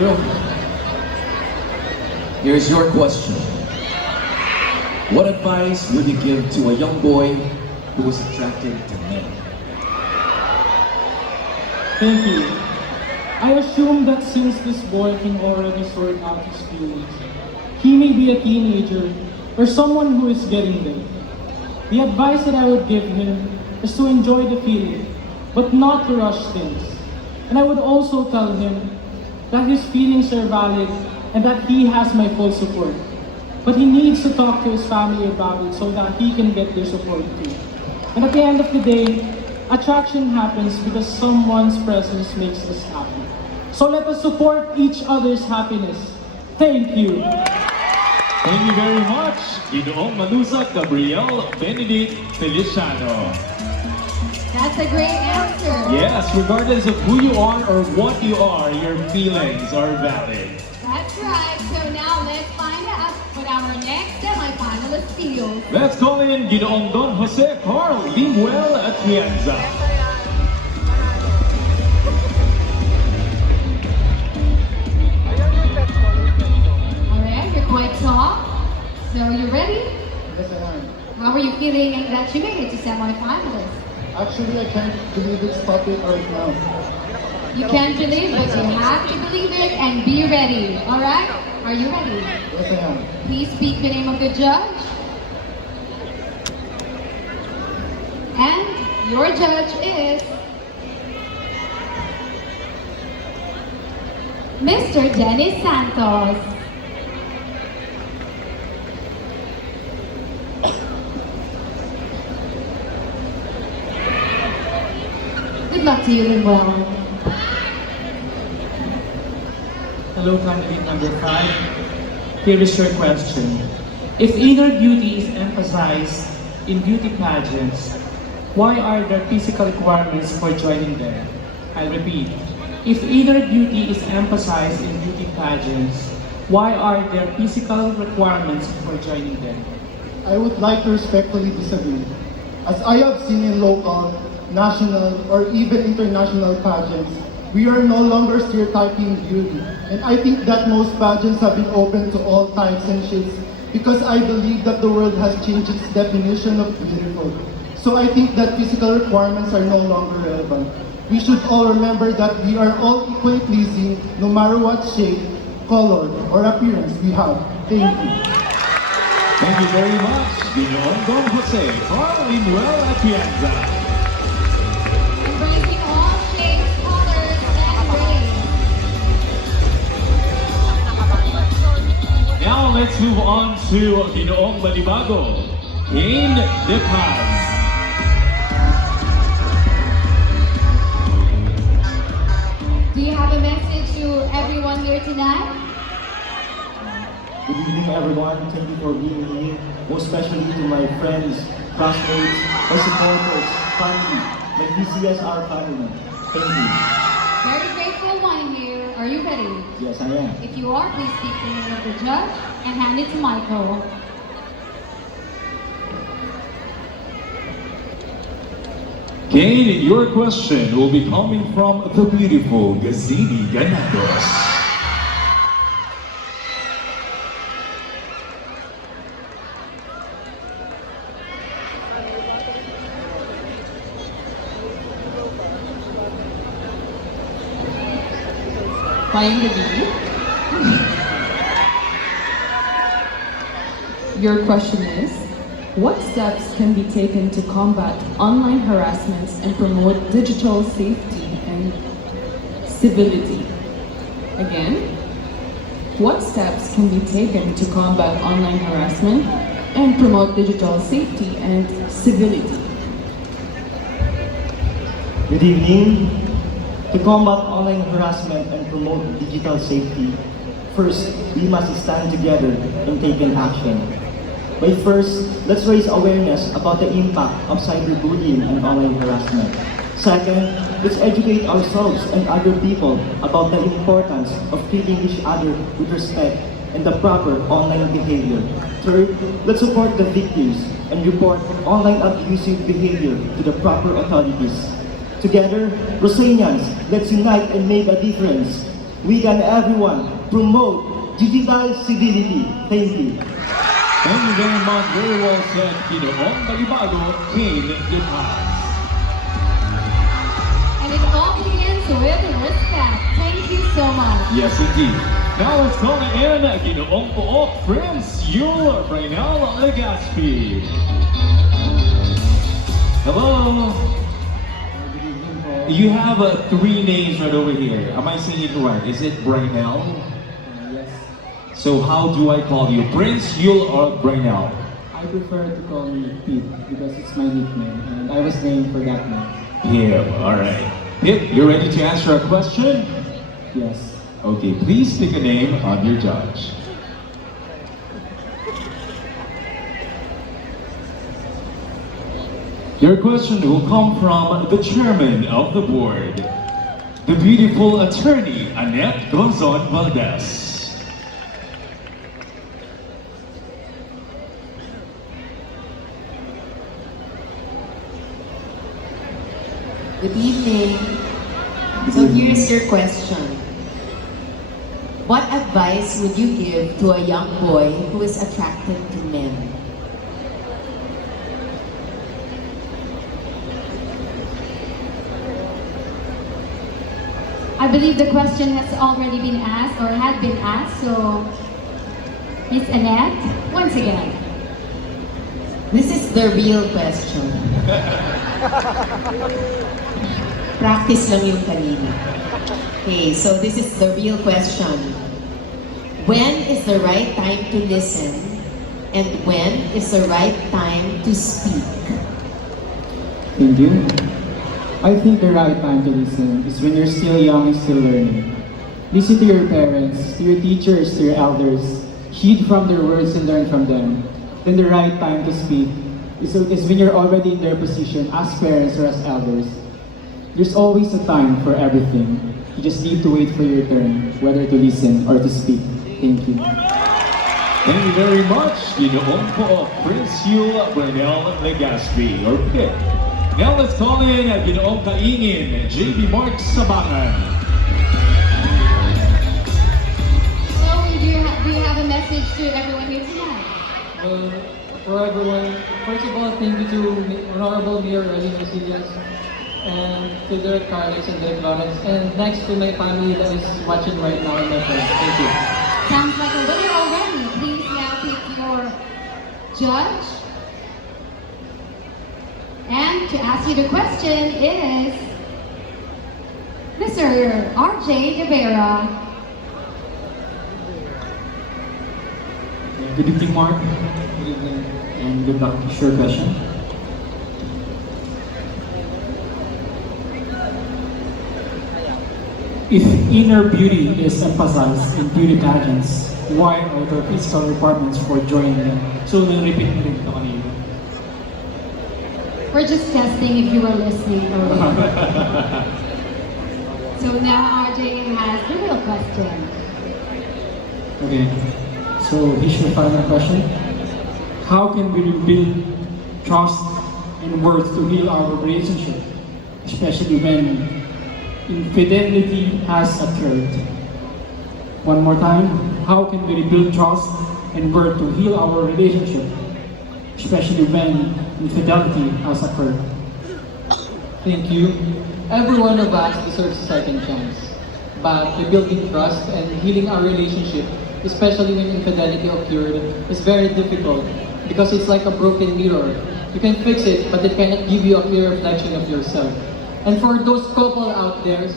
Bro, here's your question. What advice would you give to a young boy who is attracted to men? Thank you. I assume that since this boy can already sort out his feelings, he may be a teenager or someone who is getting there. The advice that I would give him is to enjoy the feeling, but not to rush things. And I would also tell him that his feelings are valid and that he has my full support. But he needs to talk to his family about it so that he can get their support too. And at the end of the day, attraction happens because someone's presence makes us happy. So let us support each other's happiness. Thank you. Thank you very much, Ginoong Malusak Gabriel Benedict Feliciano. That's a great answer. Yes, regardless of who you are or what you are, your feelings are valid. That's right. So now let's find out what our next semi-finalist feels. Let's call in Ginoong Don Jose Carl Limuel Atienza. Alright, you're quite tall. So you ready? Yes, I am. How are you feeling that you made it to semi-finalists? Actually, I can't believe it's topic right now. You can't believe it, you have to believe it and be ready. Alright? Are you ready? Yes, I am. Please speak the name of the judge. And your judge is Mr. Dennis Santos. Good luck to you, Limuel. Hello, candidate number 5. Here is your question. If inner beauty is emphasized in beauty pageants, why are there physical requirements for joining them? I'll repeat. If inner beauty is emphasized in beauty pageants, why are there physical requirements for joining them? I would like to respectfully disagree. As I have seen in local, national, or even international pageants, we are no longer stereotyping beauty. And I think that most pageants have been open to all types and shapes because I believe that the world has changed its definition of beautiful. So I think that physical requirements are no longer relevant. We should all remember that we are all equally pleasing no matter what shape, color, or appearance we have. Thank you. Thank you very much, Ginoong Don Jose Carl Limuel Atienza. Embracing all shapes, colors, and race. Now let's move on to Ginoong Balibago, Kane De Paz. Do you have a message to everyone here tonight? Good evening, everyone. Thank you for being here. Most especially to my friends, classmates, my supporters, family, my DCSR family. Thank you. Very grateful one here. Are you ready? Yes, I am. If you are, please speak the name of the judge and hand it to Michael. Kane, your question will be coming from the beautiful Gazini Ganados. Your question is, what steps can be taken to combat online harassments and promote digital safety and civility? Again, what steps can be taken to combat online harassment and promote digital safety and civility? Good evening. To combat online harassment and promote digital safety, first, we must stand together and take an action. But first, let's raise awareness about the impact of cyberbullying and online harassment. Second, let's educate ourselves and other people about the importance of treating each other with respect and the proper online behavior. Third, let's support the victims and report online abusive behavior to the proper authorities. Together, Rosanians, let's unite and make a difference. we can everyone promote digital civility. Thank you. Thank you very much. Very well said, Ginoong. Balibago, Kane Gipaz. And it all begins with respect. Thank you so much. Yes, indeed. Now let's call in Ginoong po, Prince Yul Brainal Legaspi. Hello. You have three names right over here. Am I saying it right? Is it Brainal? Yes. So how do I call you? Prince Yul or Brainal? I prefer to call me Pete because it's my nickname and I was named for that name. Pip, alright. Pip, you ready to answer a question? Yes. Okay, please pick a name on your judge. Your question will come from the chairman of the board, the beautiful attorney, Annette Gonzon Valdez. Good evening. So here's your question. What advice would you give to a young boy who is attracted to men? I believe the question has already been asked or had been asked, so Miss Annette, once again. This is the real question. Practice lang yung kanina. Okay, so this is the real question. When is the right time to listen? And when is the right time to speak? Thank you. I think the right time to listen is when you're still young and still learning. Listen to your parents, to your teachers, to your elders. Heed from their words and learn from them. Then the right time to speak is when you're already in their position as parents or as elders. There's always a time for everything. You just need to wait for your turn, whether to listen or to speak. Thank you. Thank you very much, Ginoong po, Prince Yul Brainal Legaspi, or Pip. Now let's call in Ginoong Kaingin, JB Mark Sabangan. So do you have a message to everyone here tonight? For everyone, first of all, thank you to Honorable Mayor Ellie Marcillas and to Direk Carlos and Direk Lawrence, and next to my family that is watching right now and my friends. Thank you. Sounds like a winner already. Please now pick your judge. And to ask you the question is Mr. RJ Rivera. Good evening, Mark. Good evening, and good luck. Sure question. If inner beauty is emphasized in beauty pageants, why are there physical requirements for joining them? So, repeat mo rin ito kanina. We're just testing if you were listening earlier. So now RJ has the real question. Okay, so here's your final question. How can we rebuild trust and words to heal our relationship, especially when infidelity has occurred? One more time. How can we rebuild trust and words to heal our relationship, especially when infidelity has occurred? Thank you. Every one of us deserves a second chance. But rebuilding trust and healing our relationship, especially when infidelity occurred, is very difficult because it's like a broken mirror. You can fix it, but it cannot give you a clear reflection of yourself. And for those couple out there,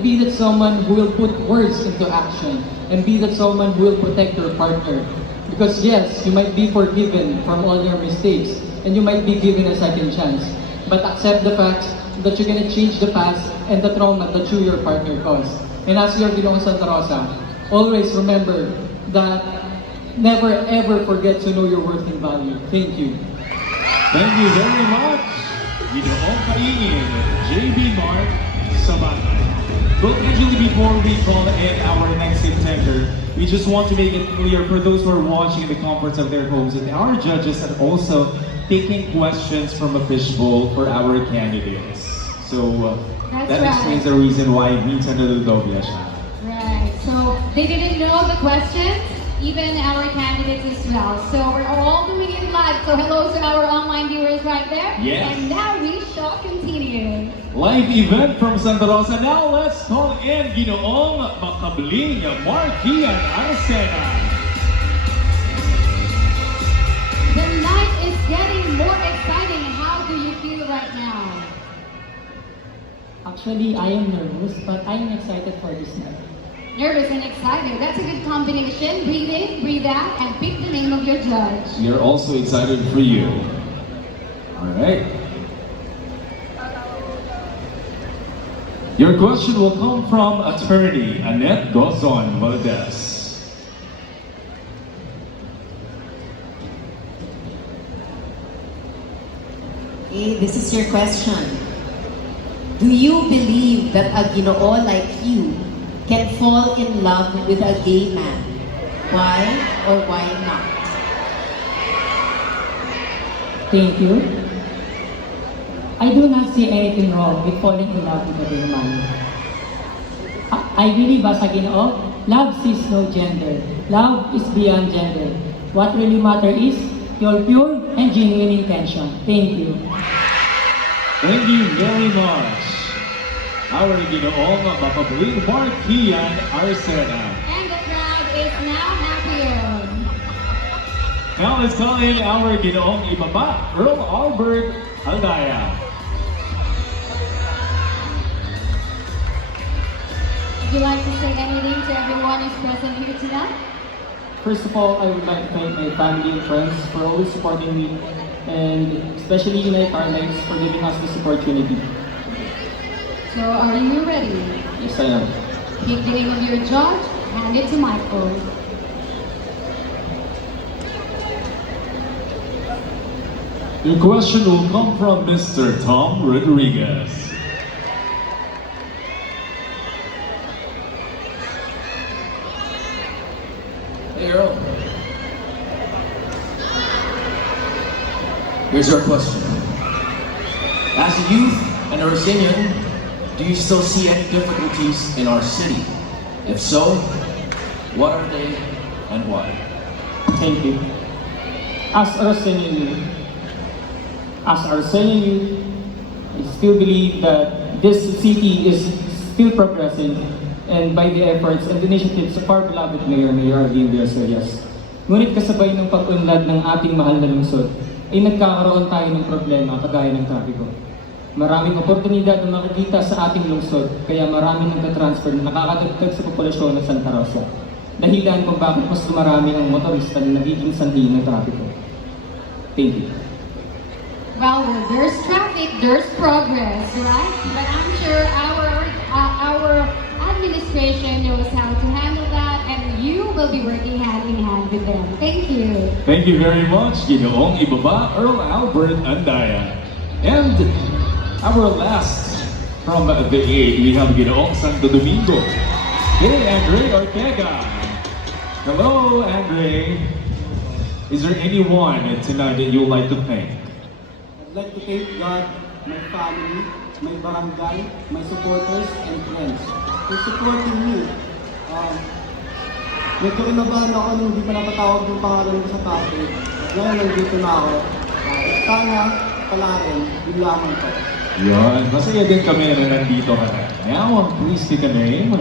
be that someone who will put words into action, and be that someone who will protect your partner. Because yes, you might be forgiven from all your mistakes, and you might be given a second chance. But accept the fact that you're gonna change the past and the trauma that you, your partner, caused. And as your Ginoong Santa Rosa, always remember that never ever forget to know your worth and value. Thank you. Thank you very much, Ginoong Kaingin, JB Mark Sabangan. But actually, before we call in our next contender, we just want to make it clear for those who are watching in the comforts of their homes that our judges are also taking questions from a fishbowl for our candidates. So that right. explains the reason why minsan nalulobya siya. Right. So they didn't know the questions, even our candidates as well. So we're all doing it live. So hello to our online viewers right there. Yes. And now we shall continue. Live event from Santa Rosa. Now let's call in Ginoong Makabling, Marquis and Arcena. The night is getting more exciting. How do you feel right now? Actually, I am nervous, but I am excited for this night. Nervous and excited. That's a good combination. Breathe in, breathe out, and pick the name of your judge. We are also excited for you. All right. Your question will come from attorney Annette Gozon Valdez. Okay, this is your question. Do you believe that a Ginoo like you can fall in love with a gay man? Why or why not? Thank you. I do not see anything wrong with falling in love with a gay man. I believe as a Ginoo, love sees no gender. Love is beyond gender. What really matters is your pure and genuine intention. Thank you. Thank you very much. Our Ginoong Makabling, Marquis and Arcena. And the crowd is now happier. Now let's call in our Ginoong Ibaba, Earl Albert Aldaya. Would you like to say anything to everyone who's present here tonight? First of all, I would like to thank my family and friends for always supporting me, and especially Unite Our Lives for giving us this opportunity. So are you ready? Yes, I am. Pick the name of your judge, hand it to Michael. Your question will come from Mr. Tom Rodriguez. Hey Earl. Here's our question. As a youth and a Rosinian, do you still see any difficulties in our city? If so, what are they and why? Thank you. As Arcena, I still believe that this city is still progressing, and by the efforts and initiatives of our beloved Mayor Arlene Villaserias. Ngunit kasabay ng pag-unlad ng ating mahal na lungsod, ay nagkakaroon tayo ng problema kagaya ng trapiko. Maraming oportunidad na makikita sa ating lungsod, kaya maraming nagtatransfer na nakakadagdag sa populasyon ng Santa Rosa. Dahilan kung bakit mas dumarami ang motorista na nagiging sanhi ng trapiko. Thank you. Well, where there's traffic, there's progress, right? But I'm sure our administration knows how to handle that, and you will be working hand in hand with them. Thank you. Thank you very much, Ginoong Ibaba, Earl Albert Andaya. And our last from the aid, we have Ginoong Santo Domingo. Hey, Andre Ortega. Hello, Andre. Is there anyone tonight that you would like to thank? I'd like to thank God, my family, my barangay, my supporters, and friends for supporting me. Medyo kinabahan ako nung hindi pa napatawag yung pangalan ko sa topic. Ngayon, nandito na ako. Sana pala rin, yun lamang ko. Yun, masaya din kami na nandito ka na. Now, please take a name.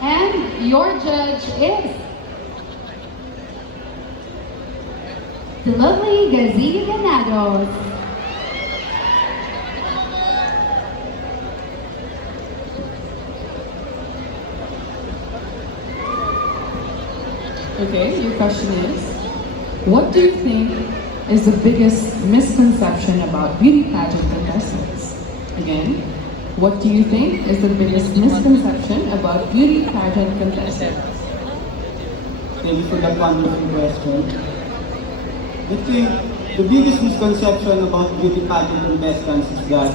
And your judge is the lovely Gazina Ganados. Okay, your question is, what do you think is the biggest misconception about beauty pageant contestants? Again, what do you think is the biggest misconception about beauty pageant contestants? Thank you for that wonderful question. I think the biggest misconception about beauty pageant contestants is that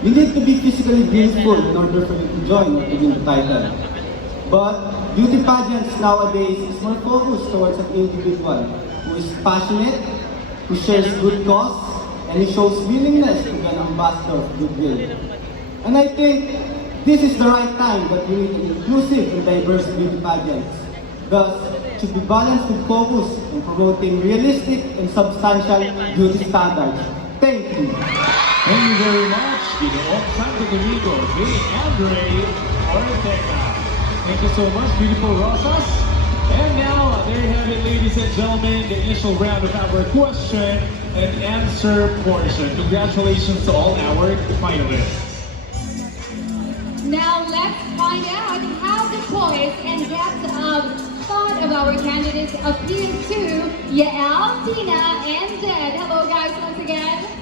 you need to be physically beautiful in order for you to join or to win the title. But beauty pageants nowadays is more focused towards an individual who is passionate, who shares good cause, and who shows willingness to be an ambassador of goodwill. And I think this is the right time that we need an inclusive and diverse beauty pageants. Thus, it should be balanced with focus on promoting realistic and substantial beauty standards. Thank you. Thank you very much, Ginoong Santo Domingo, J. Andre Ortega. Thank you so much, beautiful Rosas. And now, there you have it, ladies and gentlemen, the initial round of our question and answer portion. Congratulations to all our finalists. Now let's find out how the choice and depth of thought of our candidates appears to Yael, Tina, and Jed. Hello guys once again.